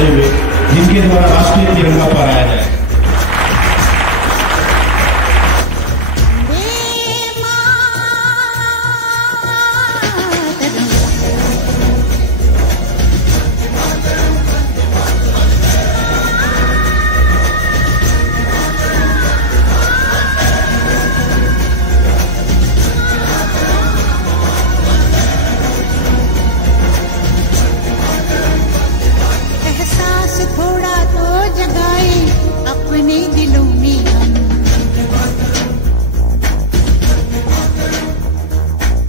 करते हुए जिनके द्वारा राष्ट्रीय तिरंगा फहराया जाए। थोड़ा तो जगाए अपने दिलों में हम,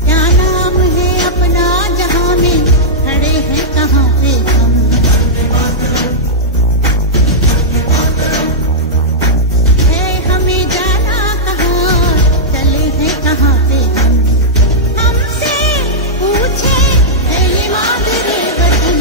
क्या नाम है अपना जहां में, खड़े हैं कहाँ पे हम, है हमें जाना कहाँ, चले हैं कहाँ पे हम, हमसे पूछे है ये मादरे वतन।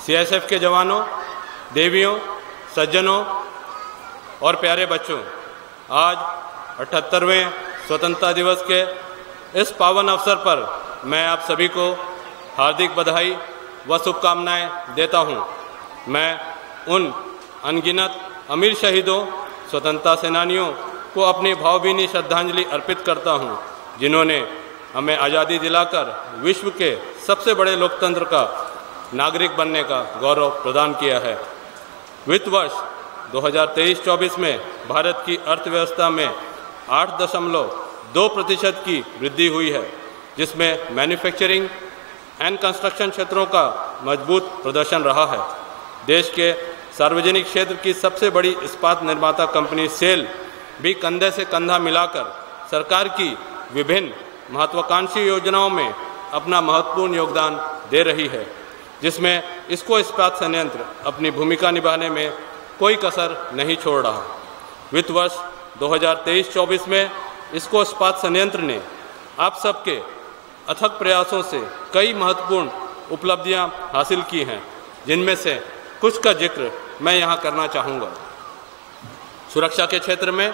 सीएसएफ के जवानों, देवियों, सज्जनों और प्यारे बच्चों, आज 78वें स्वतंत्रता दिवस के इस पावन अवसर पर मैं आप सभी को हार्दिक बधाई व शुभकामनाएं देता हूं। मैं उन अनगिनत अमीर शहीदों, स्वतंत्रता सेनानियों को अपनी भावभीनी श्रद्धांजलि अर्पित करता हूं, जिन्होंने हमें आज़ादी दिलाकर विश्व के सबसे बड़े लोकतंत्र का नागरिक बनने का गौरव प्रदान किया है। वित्त वर्ष 2023-24 में भारत की अर्थव्यवस्था में 8.2% की वृद्धि हुई है, जिसमें मैन्युफैक्चरिंग एंड कंस्ट्रक्शन क्षेत्रों का मजबूत प्रदर्शन रहा है। देश के सार्वजनिक क्षेत्र की सबसे बड़ी इस्पात निर्माता कंपनी सेल भी कंधे से कंधा मिलाकर सरकार की विभिन्न महत्वाकांक्षी योजनाओं में अपना महत्वपूर्ण योगदान दे रही है, जिसमें इसको इस्पात संयंत्र अपनी भूमिका निभाने में कोई कसर नहीं छोड़ रहा। वित्त वर्ष 2023-24 में इसको इस्पात संयंत्र ने आप सबके अथक प्रयासों से कई महत्वपूर्ण उपलब्धियां हासिल की हैं, जिनमें से कुछ का जिक्र मैं यहां करना चाहूँगा। सुरक्षा के क्षेत्र में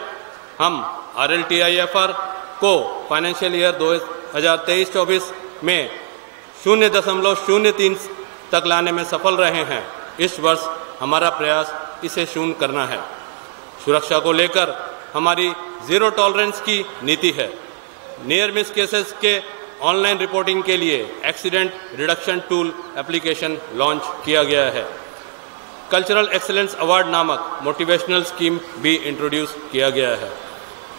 हम RLTIFR को फाइनेंशियल ईयर 2023-24 में 0.03 तक लाने में सफल रहे हैं। इस वर्ष हमारा प्रयास इसे शून्य करना है। सुरक्षा को लेकर हमारी जीरो टॉलरेंस की नीति है। नियर मिस केसेस के ऑनलाइन रिपोर्टिंग के लिए accident reduction tool application launch किया गया है। कल्चरल एक्सीलेंस अवार्ड नामक मोटिवेशनल स्कीम भी इंट्रोड्यूस किया गया है।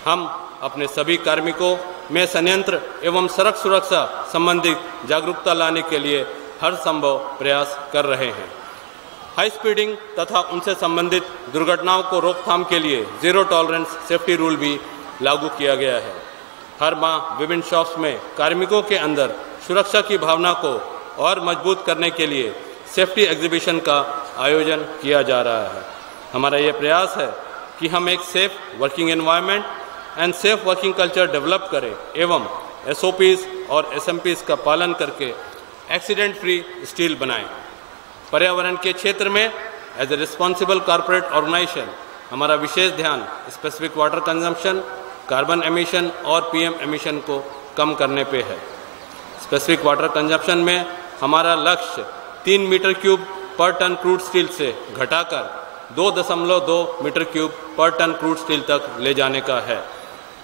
हम अपने सभी कार्मिकों में संयंत्र एवं सड़क सुरक्षा संबंधित जागरूकता लाने के लिए हर संभव प्रयास कर रहे हैं। हाई स्पीडिंग तथा उनसे संबंधित दुर्घटनाओं को रोकथाम के लिए जीरो टॉलरेंस सेफ्टी रूल भी लागू किया गया है। हर माह विभिन्न शॉप्स में कार्मिकों के अंदर सुरक्षा की भावना को और मजबूत करने के लिए सेफ्टी एग्जीबिशन का आयोजन किया जा रहा है। हमारा ये प्रयास है कि हम एक safe working environment and safe working culture develop करें एवं SOPs और SMPs का पालन करके एक्सीडेंट फ्री स्टील बनाएं। पर्यावरण के क्षेत्र में as a responsible corporate organisation हमारा विशेष ध्यान specific water consumption, carbon emission और PM एमिशन को कम करने पे है। स्पेसिफिक वाटर कंजम्पशन में हमारा लक्ष्य 3 मीटर क्यूब पर टन क्रूड स्टील से घटाकर 2.2 मीटर क्यूब पर टन क्रूड स्टील तक ले जाने का है।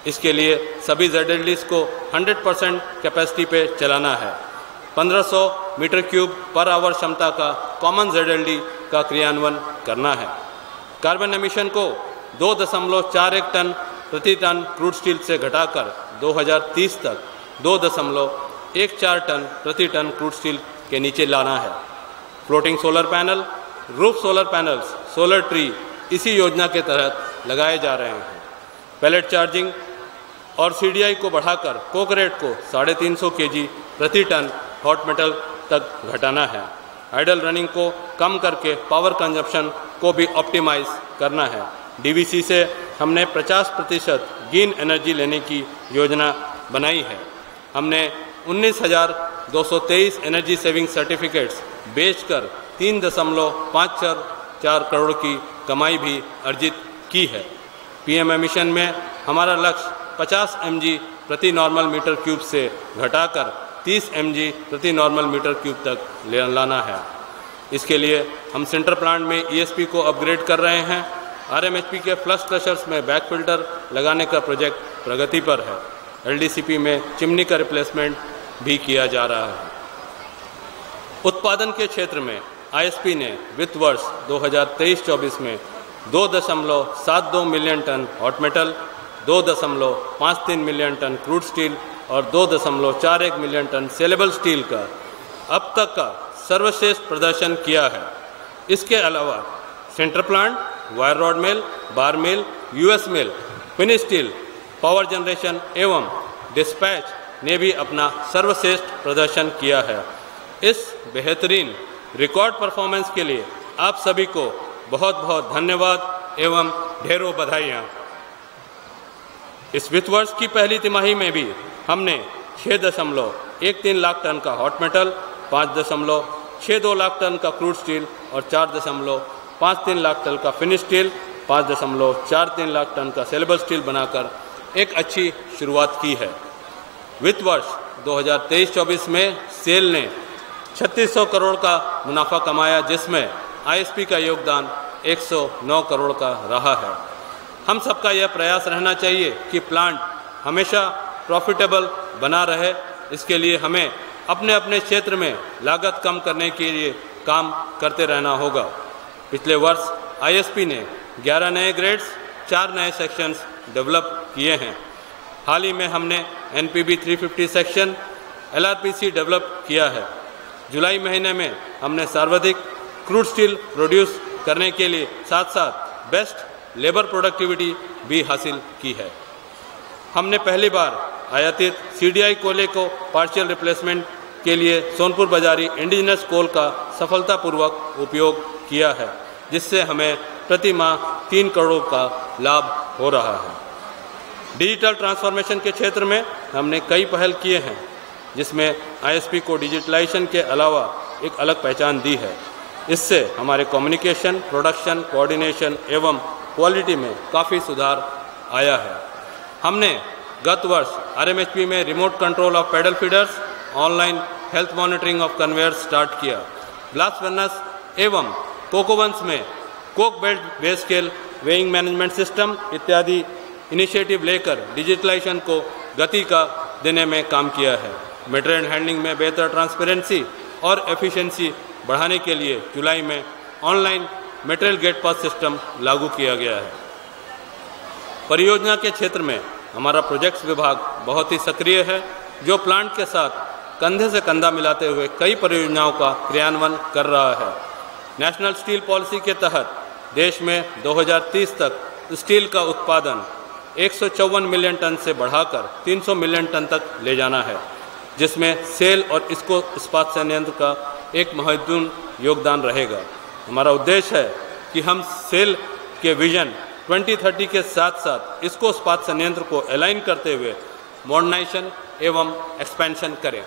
इसके लिए सभी ZLDs को 100% कैपेसिटी पे चलाना है। 1500 मीटर क्यूब पर आवर क्षमता का कॉमन ZLD का क्रियान्वयन करना है। कार्बन एमिशन को 2.41 टन प्रति टन क्रूड स्टील से घटाकर 2030 तक 2.14 टन प्रति टन क्रूड स्टील के नीचे लाना है। Floating solar panel, roof solar panels, solar tree इसी योजना के तहत लगाए जा रहे हैं। पैलेट चार्जिंग और CDI को बढ़ाकर कोक रेट को 350 kg प्रति टन हॉट मेटल तक घटाना है। आइडल रनिंग को कम करके पावर कंजप्शन को भी ऑप्टिमाइज करना है। DVC से हमने 50% ग्रीन एनर्जी लेने की योजना बनाई है। हमने 19,223 एनर्जी सेविंग सर्टिफिकेट्स बेचकर 3.54 करोड़ की कमाई भी अर्जित की है। PM मिशन में हमारा लक्ष्य 50 mg प्रति नॉर्मल मीटर क्यूब से घटाकर 30 mg प्रति नॉर्मल मीटर क्यूब तक ले लाना है। इसके लिए हम सेंटर प्लांट में ESP को अपग्रेड कर रहे हैं। RMHP के फ्लश क्रशर्स में बैक फिल्टर लगाने का प्रोजेक्ट प्रगति पर है। LDCP में चिमनी का रिप्लेसमेंट भी किया जा रहा है। उत्पादन के क्षेत्र में ISP ने वित्त वर्ष 2023-24 में 2.72 million ton hot metal, 2.53 million ton crude steel और 2.41 मिलियन टन सेलेबल स्टील का अब तक का सर्वश्रेष्ठ प्रदर्शन किया है। इसके अलावा सेंटर प्लांट, वायर रॉड मिल, बार मिल, US मिल, फिनिश स्टील, पावर जनरेशन एवं डिस्पैच ने भी अपना सर्वश्रेष्ठ प्रदर्शन किया है। इस बेहतरीन रिकॉर्ड परफॉर्मेंस के लिए आप सभी को बहुत बहुत धन्यवाद एवं ढेरों बधाइयाँ। इस वित्त वर्ष की पहली तिमाही में भी हमने 6.13 लाख टन का हॉट मेटल, 5.62 लाख टन का क्रूड स्टील और 4.53 लाख टन का फिनिश स्टील, 5.43 लाख टन का सेलेबल स्टील बनाकर एक अच्छी शुरुआत की है। वित्त वर्ष 2023-24 में सेल ने 3600 करोड़ का मुनाफा कमाया, जिसमें ISP का योगदान 109 करोड़ का रहा है। हम सबका यह प्रयास रहना चाहिए कि प्लांट हमेशा प्रॉफिटेबल बना रहे। इसके लिए हमें अपने अपने क्षेत्र में लागत कम करने के लिए काम करते रहना होगा। पिछले वर्ष ISP ने 11 नए ग्रेड्स, 4 नए सेक्शंस डेवलप किए हैं। हाल ही में हमने NPB 350 सेक्शन LRPC डेवलप किया है। जुलाई महीने में हमने सर्वाधिक क्रूड स्टील प्रोड्यूस करने के लिए साथ साथ बेस्ट लेबर प्रोडक्टिविटी भी हासिल की है। हमने पहली बार आयातित CDI कोयले को पार्शियल रिप्लेसमेंट के लिए सोनपुर बाजारी इंडिजिनस कोल का सफलतापूर्वक उपयोग किया है, जिससे हमें प्रति माह 3 करोड़ का लाभ हो रहा है। डिजिटल ट्रांसफॉर्मेशन के क्षेत्र में हमने कई पहल किए हैं, जिसमें ISP को डिजिटलाइजेशन के अलावा एक अलग पहचान दी है। इससे हमारे कम्युनिकेशन, प्रोडक्शन, कोऑर्डिनेशन एवं क्वालिटी में काफ़ी सुधार आया है। हमने गत वर्ष RMHP में remote control of paddle feeders, online health monitoring of conveyors start किया। ब्लास्ट फर्नेस एवं कोकोवंस में coke belt base scale weighing management system इत्यादि इनिशिएटिव लेकर डिजिटलाइजेशन को गति का देने में काम किया है। मटेरियल हैंडलिंग में बेहतर ट्रांसपेरेंसी और एफिशिएंसी बढ़ाने के लिए जुलाई में ऑनलाइन मटेरियल गेट पास सिस्टम लागू किया गया है। परियोजना के क्षेत्र में हमारा प्रोजेक्ट्स विभाग बहुत ही सक्रिय है, जो प्लांट के साथ कंधे से कंधा मिलाते हुए कई परियोजनाओं का क्रियान्वयन कर रहा है। नेशनल स्टील पॉलिसी के तहत देश में 2030 तक स्टील का उत्पादन 154 मिलियन टन से बढ़ाकर 300 मिलियन टन तक ले जाना है, जिसमें सेल और इसको इस्पात संयंत्र का एक महत्वपूर्ण योगदान रहेगा। हमारा उद्देश्य है कि हम सेल के विजन 2030 के साथ साथ इसको इस्पात संयंत्र को अलाइन करते हुए मॉडर्नाइजेशन एवं एक्सपेंशन करें।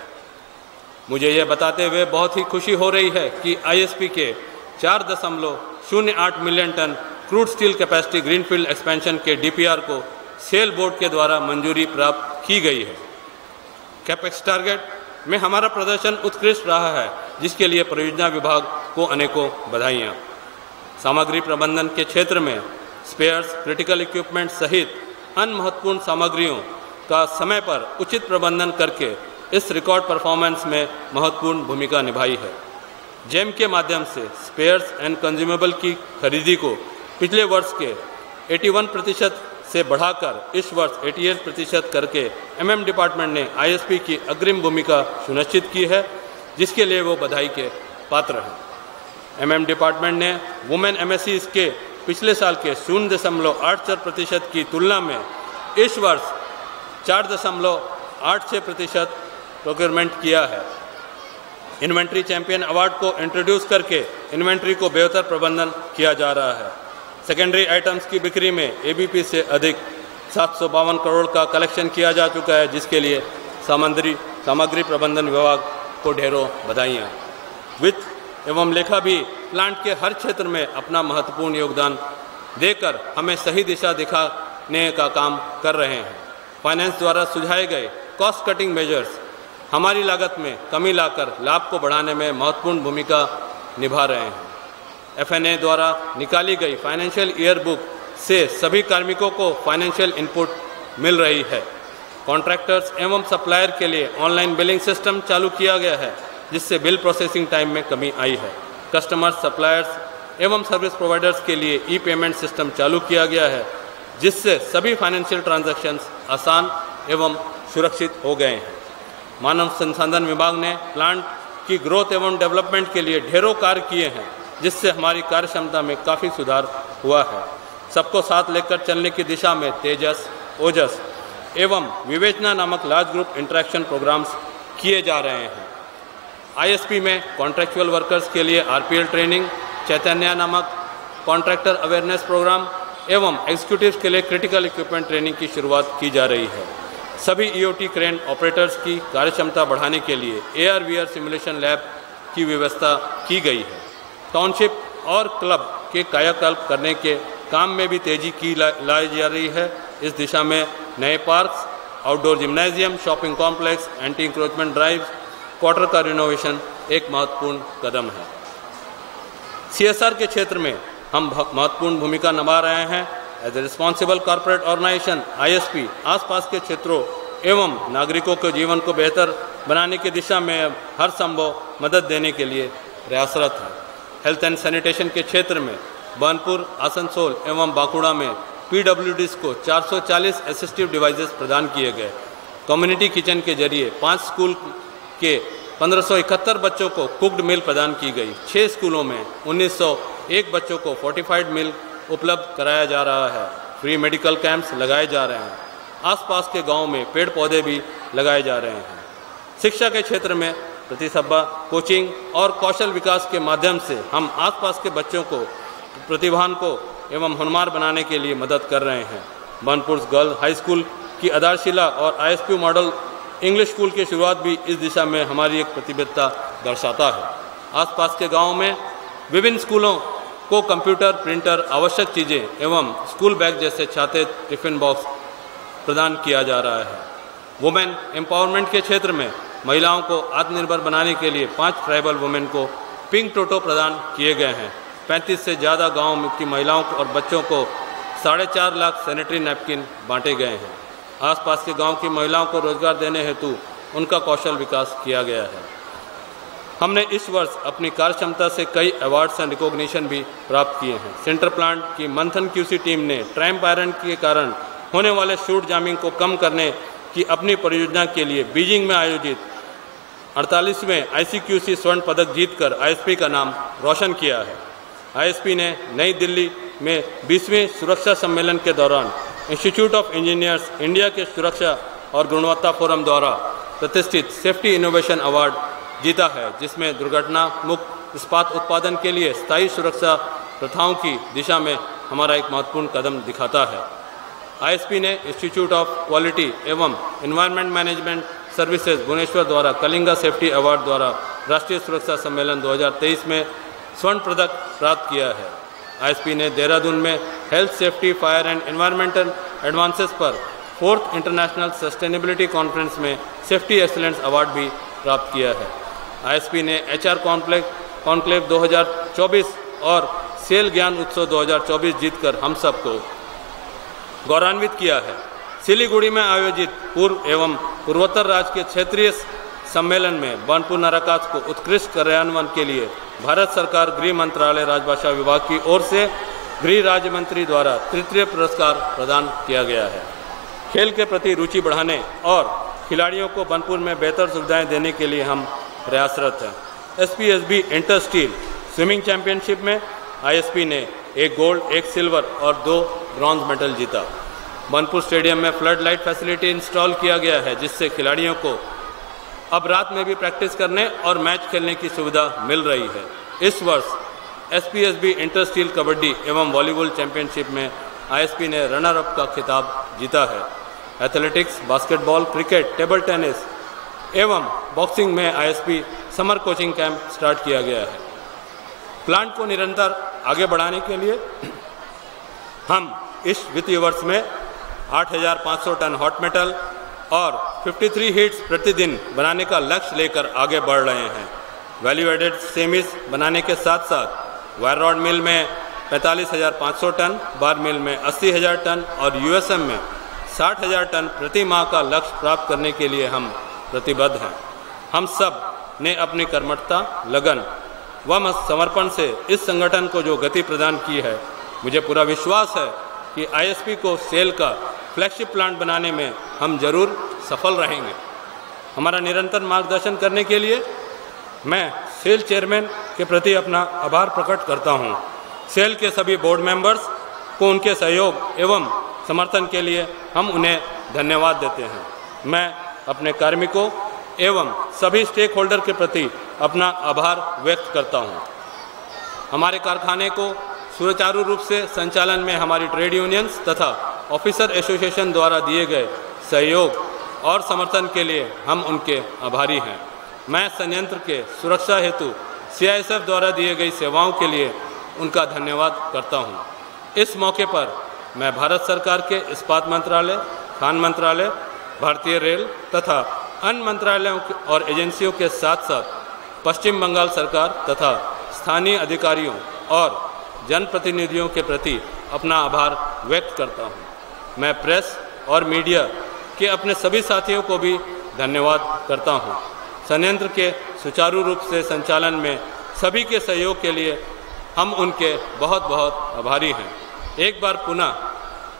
मुझे यह बताते हुए बहुत ही खुशी हो रही है कि ISP के 4.08 million ton crude steel capacity greenfield expansion के DPR को सेल बोर्ड के द्वारा मंजूरी प्राप्त की गई है। कैपेक्स टारगेट में हमारा प्रदर्शन उत्कृष्ट रहा है, जिसके लिए परियोजना विभाग को अनेकों बधाइयाँ। सामग्री प्रबंधन के क्षेत्र में स्पेयर्स, क्रिटिकल इक्विपमेंट सहित अन्य महत्वपूर्ण सामग्रियों का समय पर उचित प्रबंधन करके इस रिकॉर्ड परफॉर्मेंस में महत्वपूर्ण भूमिका निभाई है। जेम के माध्यम से स्पेयर्स एंड कंज्यूमेबल की खरीदी को पिछले वर्ष के 81% से बढ़ाकर इस वर्ष 88% करके MM डिपार्टमेंट ने ISP की अग्रिम भूमिका सुनिश्चित की है, जिसके लिए वो बधाई के पात्र हैं। MM डिपार्टमेंट ने वुमेन MSCs के पिछले साल के 0.84% की तुलना में इस वर्ष 4.86% प्रोक्योरमेंट किया है। इन्वेंट्री चैंपियन अवार्ड को इंट्रोड्यूस करके इन्वेंट्री को बेहतर प्रबंधन किया जा रहा है। सेकेंडरी आइटम्स की बिक्री में एबीपी से अधिक 752 करोड़ का कलेक्शन किया जा चुका है, जिसके लिए सामग्री प्रबंधन विभाग को ढेरों बधाइयाँ। वित्त एवं लेखा भी प्लांट के हर क्षेत्र में अपना महत्वपूर्ण योगदान देकर हमें सही दिशा दिखाने का काम कर रहे हैं। फाइनेंस द्वारा सुझाए गए कॉस्ट कटिंग मेजर्स हमारी लागत में कमी लाकर लाभ को बढ़ाने में महत्वपूर्ण भूमिका निभा रहे हैं। एफएनए द्वारा निकाली गई फाइनेंशियल ईयर बुक से सभी कार्मिकों को फाइनेंशियल इनपुट मिल रही है। कॉन्ट्रैक्टर्स एवं सप्लायर के लिए ऑनलाइन बिलिंग सिस्टम चालू किया गया है, जिससे बिल प्रोसेसिंग टाइम में कमी आई है। कस्टमर्स, सप्लायर्स एवं सर्विस प्रोवाइडर्स के लिए ई पेमेंट सिस्टम चालू किया गया है, जिससे सभी फाइनेंशियल ट्रांजैक्शंस आसान एवं सुरक्षित हो गए हैं। मानव संसाधन विभाग ने प्लांट की ग्रोथ एवं डेवलपमेंट के लिए ढेरों कार्य किए हैं, जिससे हमारी कार्य क्षमता में काफ़ी सुधार हुआ है। सबको साथ लेकर चलने की दिशा में तेजस, ओजस एवं विवेचना नामक लार्ज ग्रुप इंटरेक्शन प्रोग्राम्स किए जा रहे हैं। आईएसपी में कॉन्ट्रैक्चुअल वर्कर्स के लिए आरपीएल ट्रेनिंग, चैतन्य नामक कॉन्ट्रैक्टर अवेयरनेस प्रोग्राम एवं एग्जीक्यूटिव्स के लिए क्रिटिकल इक्विपमेंट ट्रेनिंग की शुरुआत की जा रही है। सभी ईओटी क्रेन ऑपरेटर्स की कार्यक्षमता बढ़ाने के लिए AR/VR सिमुलेशन लैब की व्यवस्था की गई है। टाउनशिप और क्लब के कायाकल्प करने के काम में भी तेजी की लाई जा रही है। इस दिशा में नए parks, outdoor gymnasium, shopping complex, anti encroachment drives, quarter का रिनोवेशन एक महत्वपूर्ण कदम है। CSR के क्षेत्र में हम महत्वपूर्ण भूमिका निभा रहे हैं। As a responsible corporate organisation ISP आसपास के क्षेत्रों एवं नागरिकों के जीवन को बेहतर बनाने की दिशा में हर संभव मदद देने के लिए प्रयासरत है। हेल्थ एंड सैनिटेशन के क्षेत्र में बानपुर, आसनसोल एवं बांकुड़ा में PWDs को 440 असिस्टिव डिवाइसेस प्रदान किए गए। कम्युनिटी किचन के जरिए 5 स्कूल के 1571 बच्चों को कुक्ड मील प्रदान की गई। 6 स्कूलों में 1901 बच्चों को फोर्टिफाइड मील उपलब्ध कराया जा रहा है। फ्री मेडिकल कैंप्स लगाए जा रहे हैं। आसपास के गांव में पेड़ पौधे भी लगाए जा रहे हैं। शिक्षा के क्षेत्र में प्रतिस्पर्धा, कोचिंग और कौशल विकास के माध्यम से हम आसपास के बच्चों को प्रतिभावान को एवं होनहार बनाने के लिए मदद कर रहे हैं। बानपुर गर्ल्स हाई स्कूल की आधारशिला और ISP मॉडल इंग्लिश स्कूल की शुरुआत भी इस दिशा में हमारी एक प्रतिबद्धता दर्शाता है। आसपास के गाँव में विभिन्न स्कूलों को कंप्यूटर, प्रिंटर, आवश्यक चीज़ें एवं स्कूल बैग जैसे छाते, टिफिन बॉक्स प्रदान किया जा रहा है। वुमेन एम्पावरमेंट के क्षेत्र में महिलाओं को आत्मनिर्भर बनाने के लिए 5 ट्राइबल वुमेन को पिंक टोटो प्रदान किए गए हैं। 35 से ज़्यादा गाँव की महिलाओं और बच्चों को 4.5 लाख सैनिटरी नैपकिन बांटे गए हैं। आसपास के गांव की महिलाओं को रोजगार देने हेतु उनका कौशल विकास किया गया है। हमने इस वर्ष अपनी कार्यक्षमता से कई अवार्ड्स एंड रिकॉग्निशन भी प्राप्त किए हैं। सेंट्रल प्लांट की मंथन QC टीम ने ट्रायम्पायरन के कारण होने वाले शूट जामिंग को कम करने की अपनी परियोजना के लिए बीजिंग में आयोजित 48वें ICQC स्वर्ण पदक जीतकर ISP का नाम रोशन किया है। ISP ने नई दिल्ली में 20वें सुरक्षा सम्मेलन के दौरान इंस्टीट्यूट ऑफ इंजीनियर्स इंडिया के सुरक्षा और गुणवत्ता फोरम द्वारा प्रतिष्ठित सेफ्टी इनोवेशन अवार्ड जीता है, जिसमें दुर्घटना मुक्त इस्पात उत्पादन के लिए स्थायी सुरक्षा प्रथाओं की दिशा में हमारा एक महत्वपूर्ण कदम दिखाता है। ISP ने इंस्टीट्यूट ऑफ क्वालिटी एवं एनवायरनमेंट मैनेजमेंट सर्विसेज भुवनेश्वर द्वारा कलिंगा सेफ्टी अवार्ड द्वारा राष्ट्रीय सुरक्षा सम्मेलन 2023 में स्वर्ण पदक प्राप्त किया है। ISP ने देहरादून में health, safety, fire and environmental advances पर 4th इंटरनेशनल सस्टेनेबिलिटी कॉन्फ्रेंस में सेफ्टी एक्सीलेंस अवार्ड भी प्राप्त किया है। ISP ने HR कॉन्क्लेव 2024 और सेल ज्ञान उत्सव 2024 जीतकर हम सबको गौरवान्वित किया है। सिलीगुड़ी में आयोजित पूर्व एवं पूर्वोत्तर राज्य के क्षेत्रीय सम्मेलन में बानपुर नाराकाज को उत्कृष्ट कार्यान्वयन के लिए भारत सरकार गृह मंत्रालय राजभाषा विभाग की ओर से गृह राज्य मंत्री द्वारा तृतीय पुरस्कार प्रदान किया गया है। खेल के प्रति रुचि बढ़ाने और खिलाड़ियों को बानपुर में बेहतर सुविधाएं देने के लिए हम प्रयासरत हैं। SPSB inter steel swimming championship में ISP ने 1 गोल्ड, 1 सिल्वर और 2 ब्रॉन्ज मेडल जीता। बनपुर स्टेडियम में फ्लड लाइट फैसिलिटी इंस्टॉल किया गया है, जिससे खिलाड़ियों को अब रात में भी प्रैक्टिस करने और मैच खेलने की सुविधा मिल रही है। इस वर्ष SPSB इंटर स्टील कबड्डी एवं वॉलीबॉल चैंपियनशिप में ISP ने रनर अप का खिताब जीता है। Athletics, basketball, cricket, table tennis एवं बॉक्सिंग में ISP summer coaching camp start किया गया है। प्लांट को निरंतर आगे बढ़ाने के लिए हम इस वित्तीय वर्ष में 8,500 टन हॉट मेटल और 53 हिट्स प्रतिदिन बनाने का लक्ष्य लेकर आगे बढ़ रहे हैं। वैल्यू एडेड सेमिस बनाने के साथ साथ वायर रॉड मिल में 45,500 टन, बार मिल में 80,000 टन और USM में 60,000 टन प्रति माह का लक्ष्य प्राप्त करने के लिए हम प्रतिबद्ध हैं। हम सब ने अपनी कर्मठता, लगन व समर्पण से इस संगठन को जो गति प्रदान की है, मुझे पूरा विश्वास है कि ISP को सेल का फ्लैगशिप प्लांट बनाने में हम जरूर सफल रहेंगे। हमारा निरंतर मार्गदर्शन करने के लिए मैं सेल चेयरमैन के प्रति अपना आभार प्रकट करता हूं। सेल के सभी बोर्ड मेंबर्स को उनके सहयोग एवं समर्थन के लिए हम उन्हें धन्यवाद देते हैं। मैं अपने कार्मिकों एवं सभी स्टेक होल्डर के प्रति अपना आभार व्यक्त करता हूं। हमारे कारखाने को सुचारू रूप से संचालन में हमारी ट्रेड यूनियंस तथा ऑफिसर एसोसिएशन द्वारा दिए गए सहयोग और समर्थन के लिए हम उनके आभारी हैं। मैं संयंत्र के सुरक्षा हेतु CISF द्वारा दिए गई सेवाओं के लिए उनका धन्यवाद करता हूं। इस मौके पर मैं भारत सरकार के इस्पात मंत्रालय, खान मंत्रालय, भारतीय रेल तथा अन्य मंत्रालयों और एजेंसियों के साथ साथ पश्चिम बंगाल सरकार तथा स्थानीय अधिकारियों और जनप्रतिनिधियों के प्रति अपना आभार व्यक्त करता हूं। मैं प्रेस और मीडिया के अपने सभी साथियों को भी धन्यवाद करता हूं। संयंत्र के सुचारू रूप से संचालन में सभी के सहयोग के लिए हम उनके बहुत बहुत आभारी हैं। एक बार पुनः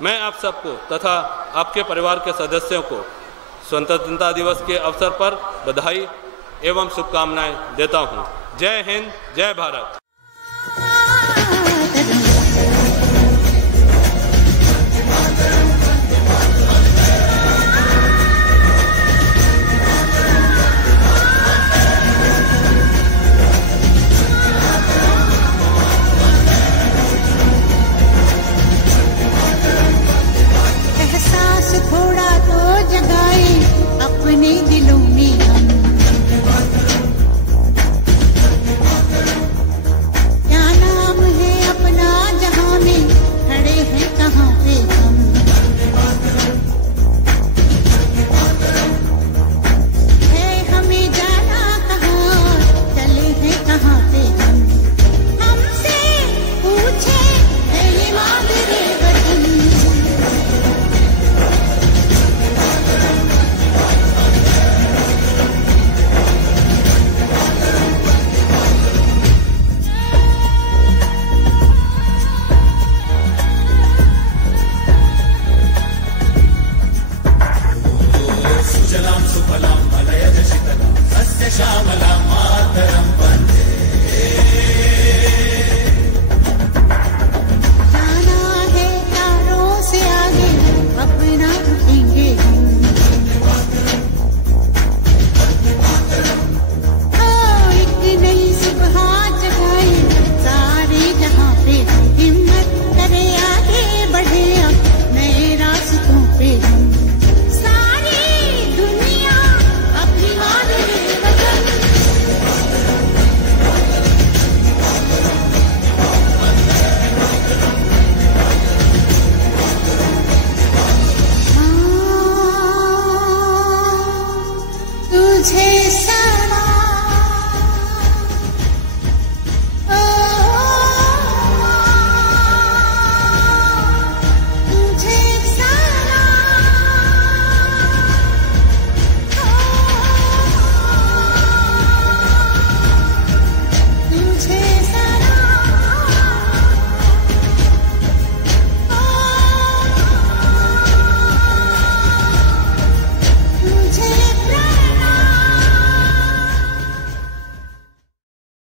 मैं आप सबको तथा आपके परिवार के सदस्यों को स्वतंत्रता दिवस के अवसर पर बधाई एवं शुभकामनाएं देता हूं। जय हिंद, जय भारत। एहसास थोड़ा तो जगाए अपने दिलों में हम, क्या नाम है अपना जहां में खड़े हैं कहाँ पे हम, है हमें जाना कहाँ, चले हैं कहाँ पे हम, हमसे पूछे है ये मादरे वतन। सुजलां सुफलां मलयज शीतलां सस्यश्यामलां मातरं